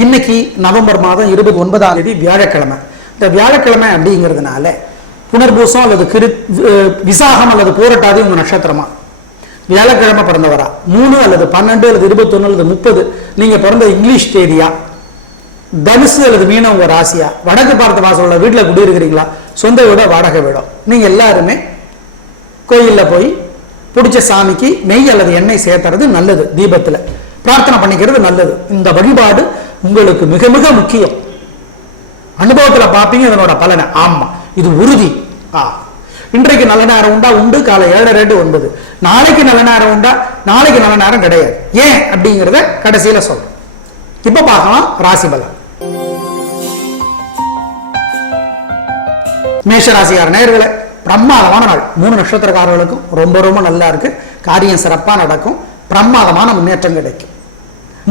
இன்னைக்கு நவம்பர் மாதம் 29ஆம் தேதி வியாழக்கிழமை. இந்த வியாழக்கிழமை அப்படிங்கிறதுனால புனர்பூசம் அல்லது விசாகம் அல்லது பூரட்டாதி உங்க நட்சத்திரமா, வியாழக்கிழமை பிறந்தவரா, 3 அல்லது 12 அல்லது 21 அல்லது 30 நீங்க பிறந்த இங்கிலீஷ் தேதியா, தனுசு அல்லது மீனம் உங்க ராசியா, வடக்கு பார்த்த வாசல் வீட்டில் குடியிருக்கிறீங்களா, சொந்த வீடோ வாடகை வீடோ, நீங்க எல்லாருமே கோயிலில் போய் பிடிச்ச சாமிக்கு நெய் அல்லது எண்ணெய் சேர்த்துறது நல்லது. தீபத்தில் பிரார்த்தனை பண்ணிக்கிறது நல்லது. இந்த வழிபாடு உங்களுக்கு மிக மிக முக்கியம். அனுபவத்தில் பார்ப்பீங்க இதனோட பலனை. ஆமா, இது உறுதி. இன்றைக்கு நல்ல நேரம் உண்டா? உண்டு. காலை 7:30 to 9. நாளைக்கு நல்ல நேரம் உண்டா? நாளைக்கு நல்ல நேரம் கிடையாது. ஏன் அப்படிங்கிறத கடைசியில சொல்றேன். இப்ப பார்க்கலாம் ராசி பலன். மேஷராசிக்கார நேயர்களே, பிரமாதமான நாள். 3 நட்சத்திரக்காரர்களுக்கும் ரொம்ப ரொம்ப நல்லா இருக்கு. காரியம் சிறப்பா நடக்கும். பிரமாதமான முன்னேற்றம் கிடைக்கும்.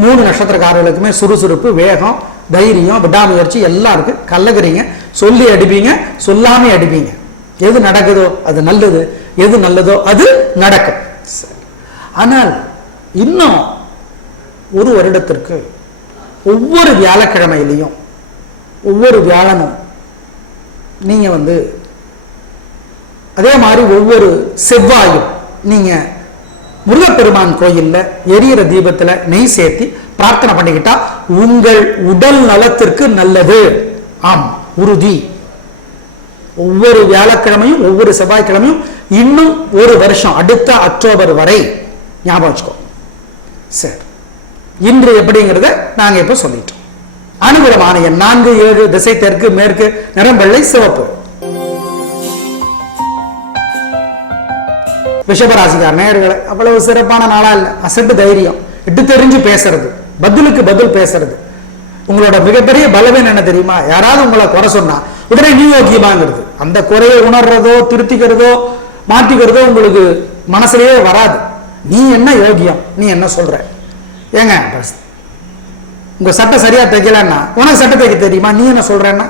3 நட்சத்திரக்காரர்களுக்குமே சுறுசுறுப்பு, வேகம், தைரியம், விடாமுயற்சி எல்லாம் இருக்கு. கல்லகிறீங்க, சொல்லி அடிப்பீங்க, சொல்லாமே அடிப்பீங்க. எது நடக்குதோ அது நல்லது, எது நல்லதோ அது நடக்கும். ஆனால் இன்னும் ஒரு வருடத்திற்கு ஒவ்வொரு வியாழக்கிழமையிலையும் ஒவ்வொரு வியாழனும் நீங்க அதே மாதிரி ஒவ்வொரு செவ்வாயும் நீங்க முருகப்பெருமான் கோயில்ல எரியிற தீபத்துல நெய் சேர்த்தி பிரார்த்தனை பண்ணிக்கிட்டா உங்கள் உடல் நலத்திற்கு நல்லது. ஆம், உறுதி. ஒவ்வொரு வியாழக்கிழமையும் ஒவ்வொரு செவ்வாய்க்கிழமையும் இன்னும் ஒரு வருஷம், அடுத்த அக்டோபர் வரை ஞாபகம் வச்சுக்கோ. சரி, இன்று எப்படிங்கிறத நாங்க இப்ப சொல்லிட்டோம். அனுகூலமான எண் 4, 7, திசை தெற்கு மேற்கு, நிறம் வெள்ளை சிவப்பு. ரிஷபராசிக்கார நேயர்களே, அவ்வளவு சிறப்பான நாளா இல்ல. அசட்டு தைரியம், இட்டு தெரிஞ்சு பேசுறது, பதிலுக்கு பதில் பேசுறது. உங்களோட மிகப்பெரிய பலவீனம் என்ன தெரியுமா? யாராவது உங்களை குறை சொன்னா உடனே நீ யோக்கியமாங்கிறது. அந்த குறையை உணர்றதோ திருத்திக்கிறதோ மாற்றிக்கிறதோ உங்களுக்கு மனசுலயே வராது. நீ என்ன யோகியம், நீ என்ன சொல்ற? ஏங்க உங்க சட்டை சரியா தைக்கலன்னா உனக்கு சட்டை தைக்க தெரியுமா, நீ என்ன சொல்றன்னா?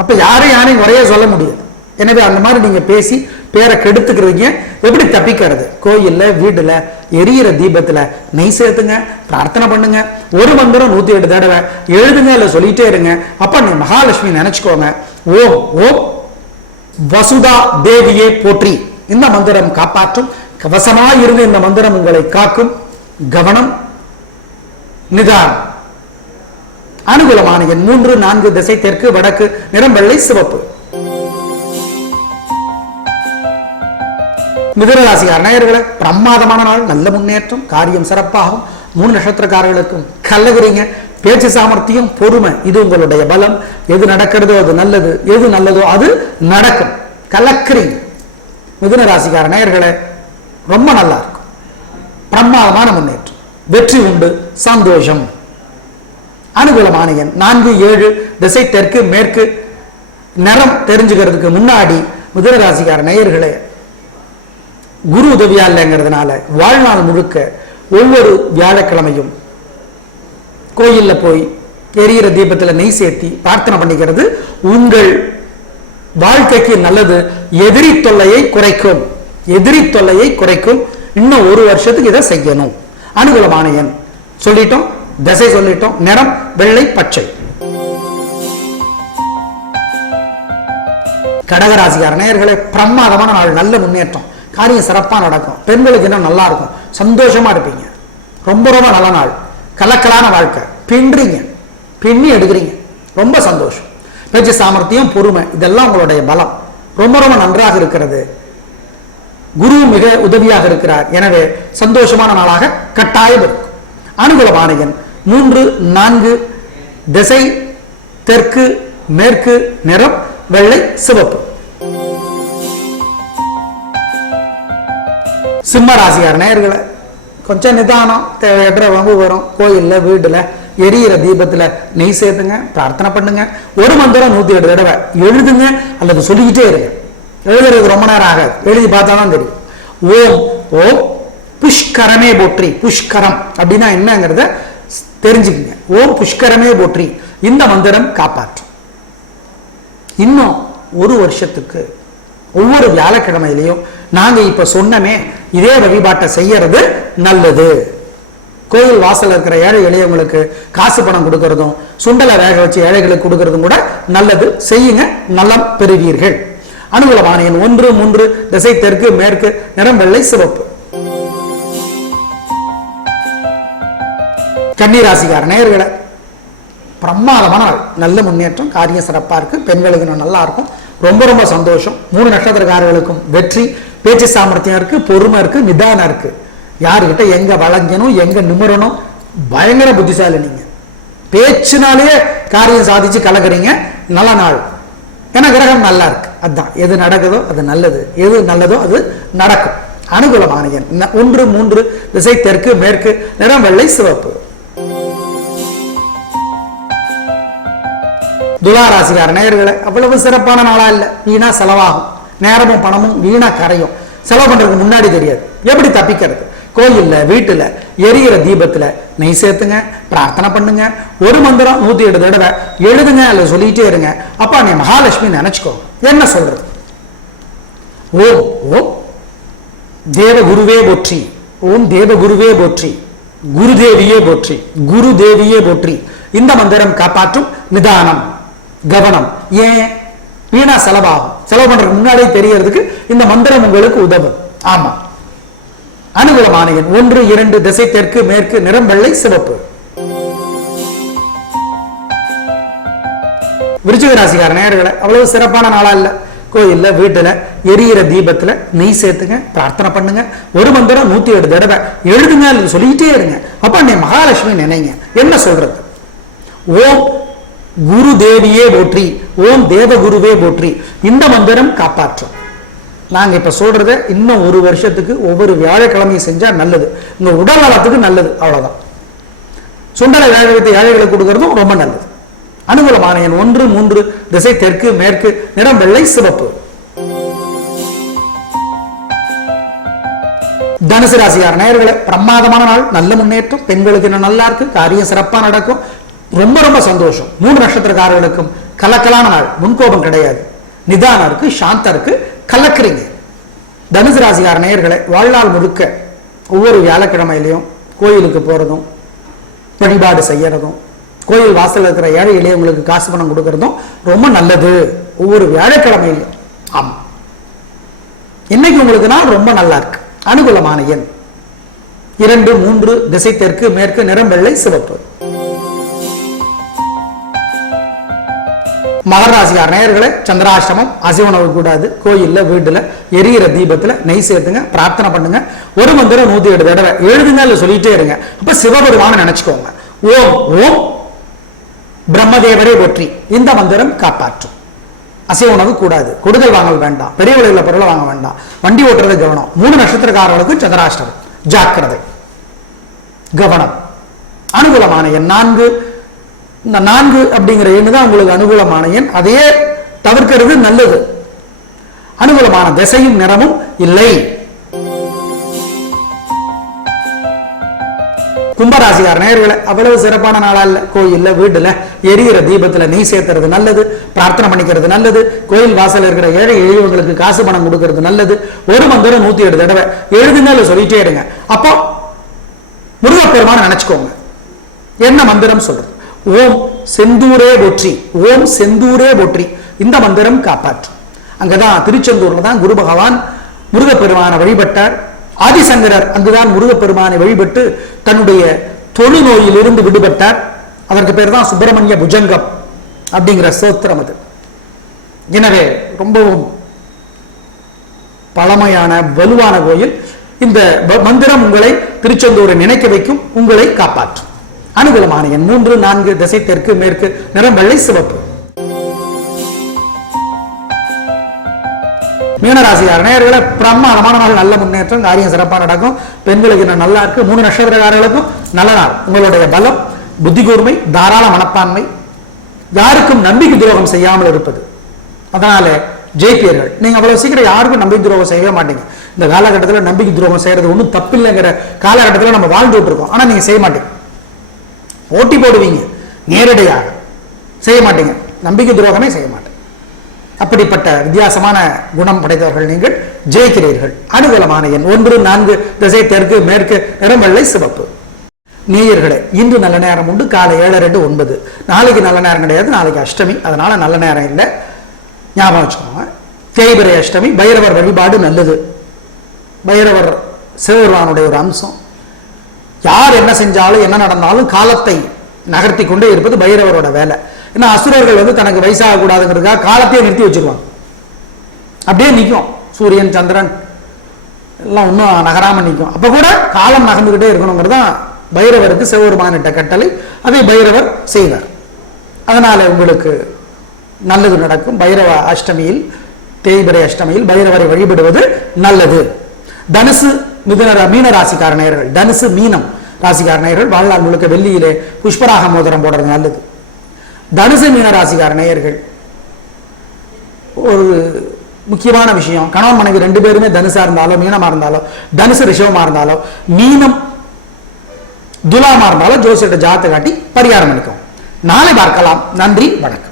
அப்ப யாரையும் குறைய சொல்ல முடியாது. எனவே அந்த மாதிரி நீங்க பேசி பேரை கெடுத்துக்கிறீங்க. எப்படி தப்பிக்கிறது? கோயில்ல வீடுல எரியிற தீபத்துல நெய் சேர்த்துங்க, பிரார்த்தனை பண்ணுங்க. ஒரு மந்திரம் 108 தடவை எழுதுங்க, இல்ல சொல்லிட்டே இருங்க. அப்ப நீ மகாலட்சுமி நினைச்சுக்கோங்க. ஓம் ஓம் வசுதா தேவியே போற்றி. இந்த மந்திரம் காப்பாற்றும். கவசமா இருங்க. இந்த மந்திரம் உங்களை காக்கும். கவனம், நிதானம். அனுகூலமான எண் 3, 4, திசை தெற்கு வடக்கு, நிறம் வெள்ளை சிவப்பு. மிதுனராசிக்கார நேயர்களே, பிரமாதமான நாள். நல்ல முன்னேற்றம், காரியம் சிறப்பாகும். 3 நட்சத்திரக்காரர்களுக்கும் கல்லகிறீங்க. பேச்சு சாமர்த்தியம், பொறுமை, இது உங்களுடைய பலம். எது நடக்கிறதோ அது நல்லது, எது நல்லதோ அது நடக்கும். கலக்கிறீங்க. மிதுனராசிக்கார நேயர்களே, ரொம்ப நல்லா இருக்கும். பிரமாதமான முன்னேற்றம், வெற்றி உண்டு, சந்தோஷம். அனுகூலமான எண் 4, 7, திசை தெற்கு மேற்கு. நிறம் தெரிஞ்சுக்கிறதுக்கு முன்னாடி மிதுனராசிக்கார நேயர்களே, குரு உதவியா இல்லைங்கிறதுனால வாழ்நாள் முழுக்க ஒவ்வொரு வியாழக்கிழமையும் கோயில்ல போய் எரியிற தீபத்துல நெய் சேர்த்தி பிரார்த்தனை பண்ணிக்கிறது உங்கள் வாழ்க்கைக்கு நல்லது. எதிரி தொல்லையை குறைக்கும். எதிரி தொல்லையை குறைக்கும். இன்னும் ஒரு வருஷத்துக்கு இதை செய்யணும். அனுகூலமான எண் சொல்லிட்டோம், திசை சொல்லிட்டோம், நிறம் வெள்ளை பச்சை. கடகராசிக்கார நேயர்களே, பிரமாதமான நாள். நல்ல முன்னேற்றம், காரியம் சிறப்பா நடக்கும். பெண்களுக்கு இன்னும் நல்லா இருக்கும். சந்தோஷமா இருப்பீங்க. ரொம்ப ரொம்ப நல்ல நாள். கலக்கலான வாழ்க்கை. பின்றீங்க, பின்னி எடுக்கிறீங்க. ரொம்ப சந்தோஷம். பேச்சு சாமர்த்தியம், பொறுமை, இதெல்லாம் உங்களுடைய பலம். ரொம்ப ரொம்ப நன்றாக இருக்கிறது. குரு மிக உதவியாக இருக்கிறார். எனவே சந்தோஷமான நாளாக கட்டாயம் இருக்கும். அனுகூலமான எண் 3, 4, திசை தெற்கு மேற்கு, நிறம் வெள்ளை சிவப்பு. சிம்ம ராசியார் நேயர்களை, கொஞ்சம் நிதானம், தேவையற்ற வம்பு வரும். கோயில்ல வீடுல எரியிற தீபத்துல நெய் சேர்த்துங்க, பிரார்த்தனை பண்ணுங்க. ஒரு மந்திரம் 108 தடவை எழுதுங்க அல்லது சொல்லிக்கிட்டே இருங்க. எழுதுறதுக்கு ரொம்ப நேரம் ஆகாது, எழுதி பார்த்தாதான் தெரியும். ஓம் ஓம் புஷ்கரமே போற்றி. புஷ்கரம் அப்படின்னா என்னங்கிறத தெரிஞ்சுக்குங்க. ஓம் புஷ்கரமே போற்றி. இந்த மந்திரம் காப்பாற்றும். இன்னும் ஒரு வருஷத்துக்கு ஒவ்வொரு வியாழக்கிழமையிலையும் நாங்க இப்ப சொன்னமே இதே வழிபாட்டை செய்யறது நல்லது. கோயில் வாசல் இருக்கிற ஏழை எளியவங்களுக்கு காசு பணம் கொடுக்கறதும் சுண்டலை வேக வச்சு ஏழைகளுக்கு கொடுக்கறதும் கூட நல்லது. செய்யுங்க, நலம் பெறுவீர்கள். அனுகூலமான எண் 1, 3, திசை தெற்கு மேற்கு, நிறம் வெள்ளை சிவப்பு. கன்னிராசிக்கார நேயர்களே, பிரமாதமான நாள், நல்ல முன்னேற்றம், காரியம் சிறப்பா இருக்கு. பெண்களுக்கு நல்லா இருக்கும், ரொம்ப ரொம்ப சந்தோஷம். 3 நட்சத்திரக்காரர்களுக்கும் வெற்றி, பேச்சு சாமர்த்தியம் இருக்கு, பொறுமை இருக்கு, நிதானம் இருக்கு. யாருக்கிட்ட எங்க வளைஞ்சணும் எங்க நிமிரணும், பயங்கர புத்திசாலி. நீங்க பேச்சுனாலே காரியம் சாதிச்சு கலக்குறீங்க. நல்ல நாள், ஏன்னா கிரகம் நல்லா இருக்கு. அதுதான், எது நடக்குதோ அது நல்லது, எது நல்லதோ அது நடக்கும். அனுகூலமான எண் 1, 3, திசை தெற்கு மேற்கு, நிறம் வெள்ளை சிவப்பு. துளாராசிக்கார நேயர்களே, அவ்வளவு சிறப்பான நாளா இல்ல. வீணா செலவாகும், நேரமும் பணமும் வீணா கரையும். செலவு பண்றதுக்கு முன்னாடி தெரியாது. எப்படி தப்பிக்கிறது? கோயில்ல வீட்டுல எரியிற தீபத்துல நெய் சேர்த்துங்க, பிரார்த்தனை பண்ணுங்க. ஒரு மந்திரம் 108 தடவை எழுதுங்க, அல்ல சொல்லிட்டே இருங்க. அப்பா நீ மகாலட்சுமி நினைச்சுக்கோ. என்ன சொல்றது? ஓம் ஓம் தேவகுருவே போற்றி, ஓம் தேவகுருவே போற்றி, குருதேவியே போற்றி, குருதேவியே போற்றி. இந்த மந்திரம் காப்பாற்றும். நிதானம், கவனம். ஏன் வீணா செலவாகும்? செலவு பண்றதுக்கு முன்னாடியே தெரியறதுக்கு இந்த மந்திரம் உங்களுக்கு உதவும். ஆமா. அனுகூலமான எண் 1, 2, திசை தெற்கு மேற்கு, நிறம் வெள்ளை சிவப்பு. விருச்சிக ராசிக்கார நேயர்களே, அவ்வளவு சிறப்பான நாளா இல்ல. கோயில்ல வீட்டுல எரியிற தீபத்துல நெய் சேர்த்துங்க, பிரார்த்தனை பண்ணுங்க. ஒரு மந்திரம் 108 தடவை எழுதுங்க, சொல்லிட்டே இருங்க. அப்ப நீ மகாலட்சுமி நினைங்க. என்ன சொல்றது? ஓம் குரு தேவியே போற்றி, ஓம் தேவகுருவே போற்றி. இந்த மந்திரம் காப்பாற்றும். நாங்க இப்ப சொல்றத இன்னும் 1 வருஷத்துக்கு ஒவ்வொரு வியாழக்கிழமையும் செஞ்சா நல்லது. உங்க உடல் நலத்துக்கு நல்லது. அவ்வளவுதான். சுண்டலை வேக வைத்து ஏழைகளுக்கு கொடுக்கறதும் ரொம்ப நல்லது. அனுகூலமான எண் 1, 3, திசை தெற்கு மேற்கு, நிறம் வெள்ளை சிவப்பு. தனுசு ராசியார் நேயர்களே, பிரமாதமான நாள், நல்ல முன்னேற்றம். பெண்களுக்கு இன்னும் நல்லா இருக்கு, காரியம் சிறப்பா நடக்கும். ரொம்ப ரொம்ப சந்தோஷம். 3 நட்சத்திரக்காரர்களுக்கும் கலக்கலான நாள். முன்கோபம் கிடையாது, நிதானம் இருக்கு, சாந்தம் இருக்கு, கலக்குறீங்க. தனுசு ராசிக்கார நேயர்களை, வாழ்நாள் முழுக்க ஒவ்வொரு வியாழக்கிழமையிலையும் கோயிலுக்கு போறதும் வழிபாடு செய்யறதும் கோயில் வாசல் இருக்கிற ஏழை எளியவங்களுக்கு காசு பணம் கொடுக்கறதும் ரொம்ப நல்லது. ஒவ்வொரு வியாழக்கிழமையிலும். ஆமா, இன்னைக்கு உங்களுக்கு நாள் ரொம்ப நல்லா இருக்கு. அனுகூலமான எண் 2, 3, திசை தெற்கு மேற்கு, நிறம் வெள்ளை சிவப்பு. மகர ராசிக்கார நேயர்களே, சந்திராஷ்டமம், அசைவ உணவு கூடாது. கோயில்ல வீட்டுல எரியிற தீபத்துல நெய் சேர்த்துங்க, பிரார்த்தனை பண்ணுங்க. ஒரு மந்திரம் 108 தடவை எழுதுங்க, இல்ல சொல்லிட்டே இருங்க. அப்ப சிவபெருமான நினைச்சுக்கோங்க. ஓம் ஓம் பிரம்மதேவரே போற்றி. இந்த மந்திரம் காப்பாற்றும். அசைவ உணவு கூடாது, கொடுதல் வாங்கல் வேண்டாம், பெரிய விலையில பொருளை வாங்க வேண்டாம், வண்டி ஓட்டுறது கவனம். 3 நட்சத்திரக்காரர்களுக்கு சந்திராஷ்டமம், ஜாக்கிரதை, கவனம். அனுகூலமான எண் 4. இந்த 4 அப்படிங்கிற எண்ணு தான் உங்களுக்கு அனுகூலமான எண். அதையே தவிர்க்கிறது நல்லது. அனுகூலமான திசையும் நிறமும் இல்லை. கும்பராசிக்கார நேயர்களே, அவ்வளவு சிறப்பான நாளா இல்ல. கோயில்ல வீட்டுல எரியிற தீபத்துல நெய் சேர்த்துறது நல்லது, பிரார்த்தனை பண்ணிக்கிறது நல்லது. கோயில் வாசல் இருக்கிற ஏழை எளியவங்களுக்கு காசு பணம் கொடுக்கிறது நல்லது. ஒரு மந்திரம் 108 தடவை எழுதுங்க, சொல்லிட்டே இருங்க. அப்போ முருகப்பெருமான நினைச்சுக்கோங்க. என்ன மந்திரம் சொல்றது? ஓம் செந்தூரே போற்றி, ஓம் செந்தூரே போற்றி. இந்த மந்திரம் காப்பாற்றும். அங்கதான் திருச்செந்தூர்ல தான் குரு பகவான் முருகப்பெருமான வழிபட்டார். ஆதிசங்கரர் அங்குதான் முருகப்பெருமானை வழிபட்டு தன்னுடைய தொழுநோயிலிருந்து விடுபட்டார். அதற்கு பேர் தான் சுப்பிரமணிய புஜங்கம் அப்படிங்கிற சோத்திரம் அது. எனவே ரொம்பவும் பழமையான வலுவான கோயில். இந்த மந்திரம் உங்களை திருச்செந்தூரை நினைக்க வைக்கும், உங்களை காப்பாற்றும். அனுகூலமான எண் 3, 4, திசை தெற்கு மேற்கு, நிறம் வெள்ளை சிவப்பு. மீனராசிக்கார நேயர்களே, பிரமாதமான நாள், நல்ல முன்னேற்றம், காரியம் சிறப்பாக நடக்கும். பெண்களுக்கு இன்னும் நல்லா இருக்கு. 3 நட்சத்திரக்காரர்களுக்கும் நல்ல நாள். உங்களுடைய பலம், புத்தி கூர்மை, தாராள மனப்பான்மை, யாருக்கும் நம்பிக்கை துரோகம் செய்யாமல் இருப்பது, அதனால ஜெயிப்பீர்கள். நீங்க அவ்வளவு சீக்கிரம் யாருக்கும் நம்பிக்கை துரோகம் செய்யவே மாட்டீங்க. இந்த காலகட்டத்தில் நம்பிக்கை துரோகம் செய்யறது ஒன்றும் தப்பில்லைங்கிற காலகட்டத்தில் நம்ம வாழ்ந்துட்டு இருக்கோம். ஆனா நீங்க செய்ய மாட்டீங்க, போட்டி போடுவீங்க, நேரடியாக செய்ய மாட்டீங்க, நம்பிக்கை துரோகமே செய்ய மாட்டீங்க. அப்படிப்பட்ட வித்தியாசமான குணம் படைத்தவர்கள் நீங்கள், ஜெயிக்கிறீர்கள். அனுகூலமான எண் 1, 4, திசை தெற்கு மேற்கு, நிறம் வெள்ளை சிவப்பு. நேயர்களே, இன்று நல்ல நேரம் உண்டு. காலை 7:02 to 9. நாளைக்கு நல்ல நேரம் கிடையாது. நாளைக்கு அஷ்டமி, அதனால நல்ல நேரம் இல்லை. ஞாபகம் வச்சுக்கோங்க. தேய்பிரை அஷ்டமி. பைரவர் வழிபாடு நல்லது. பைரவர் சிவபெருமானுடைய ஒரு அம்சம். யார் என்ன செஞ்சாலும் என்ன நடந்தாலும் காலத்தை நகர்த்தி கொண்டே இருப்பது பைரவரோட வேலை. ஏன்னா அசுரர்கள் தனக்கு வயசாக கூடாதுங்கிறதுக்காக காலத்தையே நிறுத்தி வச்சிருவாங்க. அப்படியே நிற்கும். சூரியன் சந்திரன் எல்லாம் இன்னும் நகராம நிற்கும். அப்ப கூட காலம் நகர்ந்துகிட்டே இருக்கணுங்கிறதான் பைரவருக்கு சிவபெருமானிட்ட கட்டளை. அதை பைரவர் செய்வார். அதனால உங்களுக்கு நல்லது நடக்கும். பைரவ அஷ்டமியில், தேய்பிரை அஷ்டமியில் பைரவரை வழிபடுவது நல்லது. தனுசு மீன ராசிக்கார நேயர்கள், தனுசு மீனம் ராசிக்கார நேயர்கள் வாழ்நாள் முழுக்க வெள்ளியிலே புஷ்பராக மோதிரம் போடுறது நல்லது. தனுசு மீன ராசிக்கார நேயர்கள் ஒரு முக்கியமான விஷயம், கணவன் மனைவி 2 பேருமே தனுசா இருந்தாலும் மீனமா இருந்தாலும், தனுசு ரிஷவமா இருந்தாலும், மீனம் துலாமா இருந்தாலும் ஜோசியத்தை ஜாதகத்தை காட்டி பரிகாரம் அளிக்கும். நாளை பார்க்கலாம். நன்றி, வணக்கம்.